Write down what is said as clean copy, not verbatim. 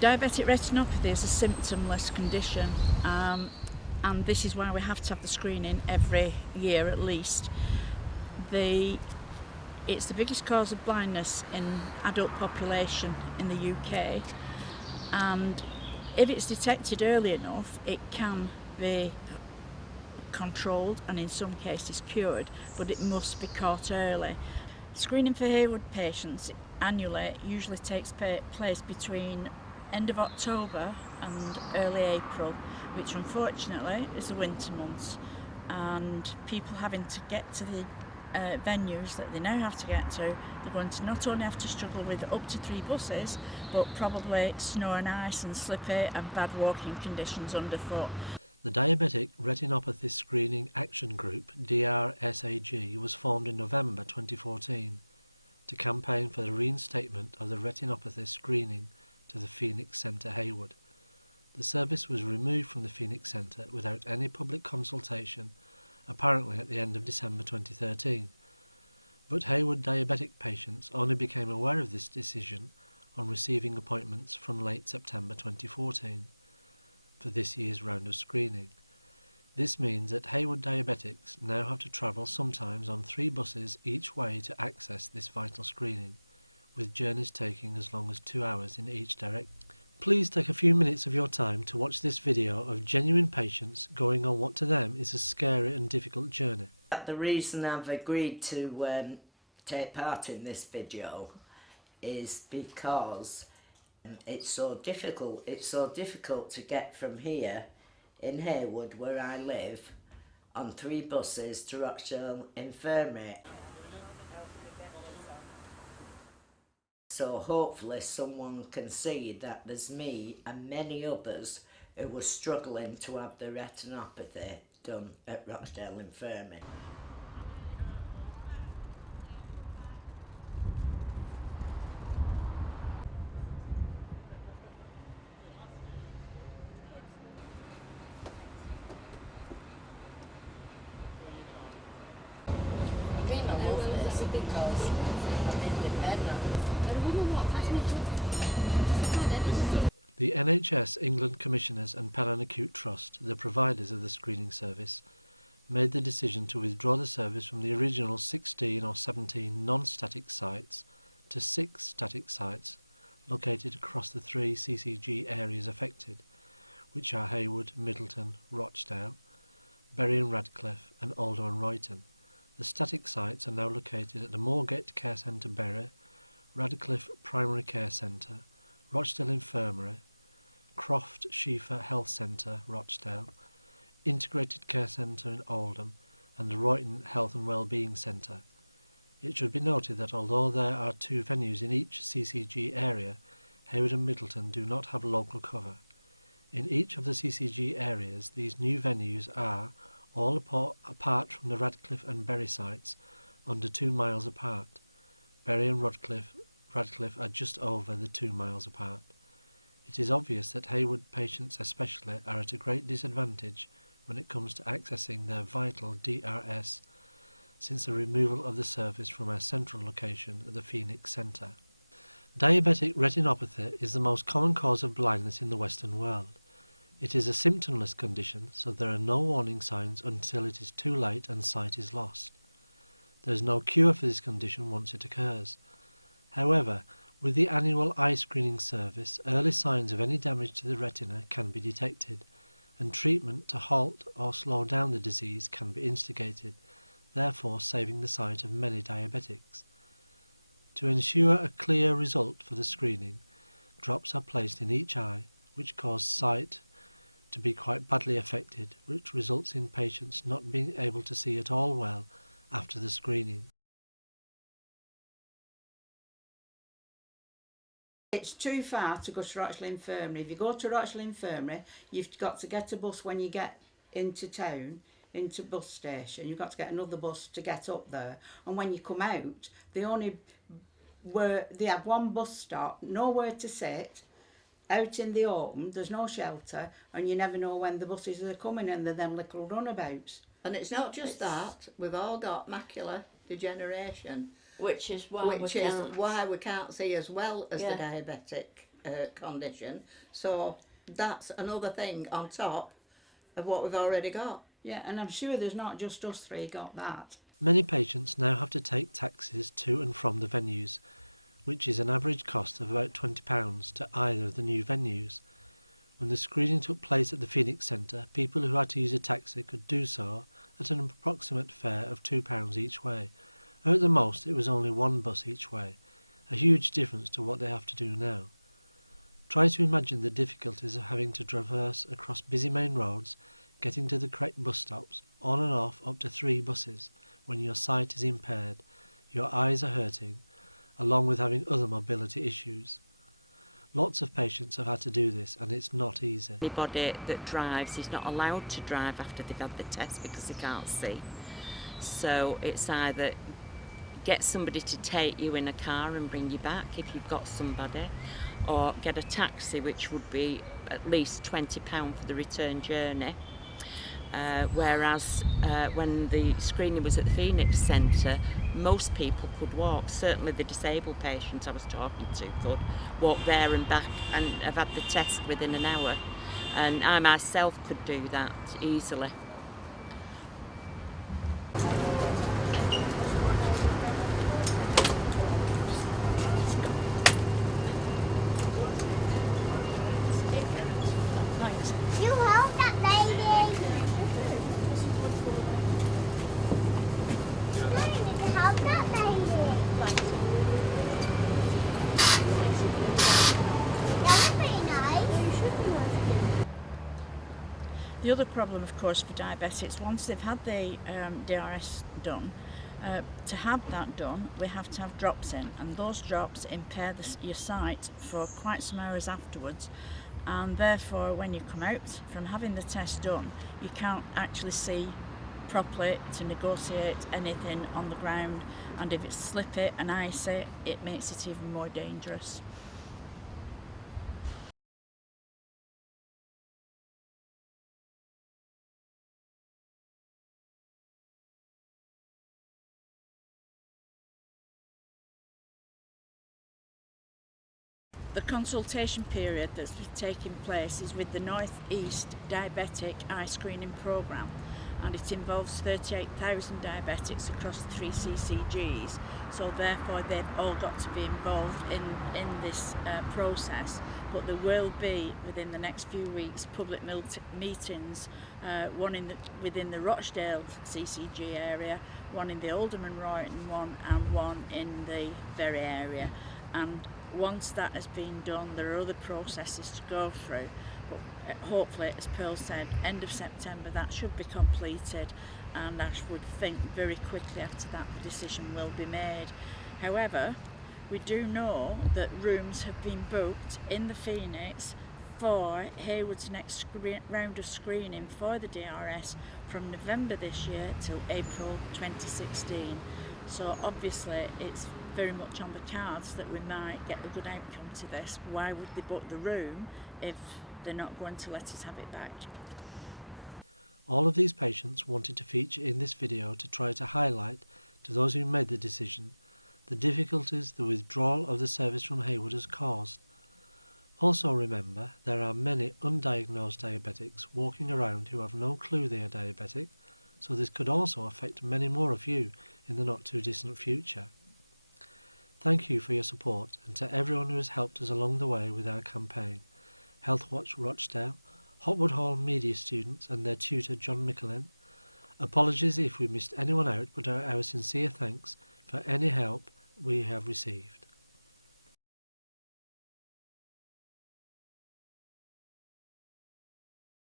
Diabetic retinopathy is a symptomless condition, and this is why we have to have the screening every year at least. It's the biggest cause of blindness in adult population in the UK, and if it's detected early enough, it can be controlled and in some cases cured, but it must be caught early. Screening for Heywood patients annually usually takes place between end of October and early April, which unfortunately is the winter months, and people having to get to the venues that they now have to get to, they're going to not only have to struggle with up to 3 buses, but probably snow and ice and slippy and bad walking conditions underfoot. The Diabetic Retinopathy Screening Action Group, DRSAG, was formed in November 2014 to campaign for the reinstatement of the retinopathy screening to the Phoenix Centre, Heywood. The service was removed from the Phoenix Centre without any public consultation, apparently at the end of December 2013. But Heywood diabetic patients only became aware of this decision on receiving appointments from late September 2014 for this year's round of screening. This means that Heywood diabetics now have to travel sometimes on 3 buses each way to access this vital screening, with journeys taking as long as 2 hours in each direction. Please take a few minutes of your time to watch this video of genuine patients going on what to them is a scary and difficult journey. The reason I've agreed to take part in this video is because it's so difficult. It's so difficult to get from here in Heywood, where I live, on 3 buses to Rochdale Infirmary. So hopefully someone can see that there's me and many others who were struggling to have the retinopathy done at Rochdale Infirmary. I love this because I'm independent. The NHS England Commissioners and Penn Acute Trust, the providers of the screening service, made the decision to withdraw the service from the original 16 or 17 non-static sites to 6 static sites located across the 3 CCG areas affected, which are Heywood, Middleton, Rochdale, Bury and Radcliffe and Oldham and Royton. The static sites are now located at the Moorgate Care Centre, Bury, Radcliffe Primary Care Centre, Rochdale Infirmary, Croft Schieffer Health Centre, Rochdale, Integrated Care Centre in Oldham, and the Royton Health and Wellbeing Centre. It should be noted that although there are 2 venues in each CCG area, Heywood and Middleton do not have local cover. In each of the CCG areas, these new venues are all apart from the Radcliffe and Bury sites, under 2 miles apart. Bury and Radcliffe are just over the 2 miles apart. It is obvious that Heywood patients especially are at a great disadvantage when it comes to accessing their vital DRS since the removal of the service from our central location at the Phoenix Centre. Diabetic retinopathy is the most common cause of blindness in the Western world. It is a symptomless condition, so there are no warning signs until it is too late and sight is lost. There is no cure for this condition once it occurs. However, with the annual eye screening service, early signs of any damage to the retina can be detected, and treatment to halt or slow down the disease can be instigated, therefore saving the sight of many diabetics. To ensure a clear result for the screening, drops are placed in each eye, which cause sight to be quite badly affected, which results in patients not being able to see at all well after the screening. It's too far to go to Rochdale Infirmary. If you go to Rochdale Infirmary, you've got to get a bus when you get into town, into bus station. You've got to get another bus to get up there. And when you come out, they have 1 bus stop, nowhere to sit, out in the open, there's no shelter, and you never know when the buses are coming, and they're them little runabouts. And it's not just that, we've all got macular degeneration, Which is why we can't see as well as the diabetic. condition. So that's another thing on top of what we've already got. Yeah, and I'm sure there's not just us three got that. Many patients now have to take taxis to and from the venues, which is an average cost of about £20 to either of the new venues. When the screening took place at the Phoenix Centre, people who had to use a taxi could do so at an approximate fare of £2 each way, or at the most it was only one bus each way, a huge difference to what they have to do now. Try to imagine the difficulties of having to traverse across busy main roads, getting to the correct bus stops, on and off up to 3 buses, when your sight is impaired, your eyes are hurting, along with having other mobility issues. Lots of patients have had to do this, and it's not easy. Anybody that drives is not allowed to drive after they've had the test because they can't see. So it's either get somebody to take you in a car and bring you back if you've got somebody, or get a taxi, which would be at least £20 for the return journey. Whereas when the screening was at the Phoenix Centre, most people could walk. Certainly the disabled patients I was talking to could walk there and back and have had the test within an hour. And I myself could do that easily. Thanks. You hold that lady. No, you need to hold that lady. That would be nice. The other problem, of course, for diabetics, once they've had the DRS done, to have that done, we have to have drops in, and those drops impair your sight for quite some hours afterwards, and therefore when you come out from having the test done, you can't actually see properly to negotiate anything on the ground, and if it's slippy and icy, it makes it even more dangerous. The consultation period that's taking place is with the North East Diabetic Eye Screening Programme, and it involves 38,000 diabetics across the 3 CCGs, so therefore they've all got to be involved in this process. But there will be, within the next few weeks, public meetings, one within the Rochdale CCG area, one in the Alderman Royton one, and one in the Bury area. And once that has been done, there are other processes to go through, but hopefully, as Pearl said, end of September that should be completed, and I would think very quickly after that the decision will be made. However, we do know that rooms have been booked in the Phoenix for Heywood's next round of screening for the DRS from November this year till April 2016. So obviously it's very much on the cards that we might get a good outcome to this. Why would they book the room if they're not going to let us have it back? All of these patients wanted to feature in this video to try to highlight to those who made the decision the difficulties the withdrawal of the service from Heywood has caused. Also remember, there are many undiagnosed diabetics walking around who have no clue they are diabetic, so this could also affect many more of you in the not too distant future. Thank you for your support, and to everyone who has helped us along the way with our campaign: Health Watch Rochdale, Hotwood Hall media students and their tutor John Mickelin. Apologies if we missed anyone out, but our sincere thanks for any help we have received.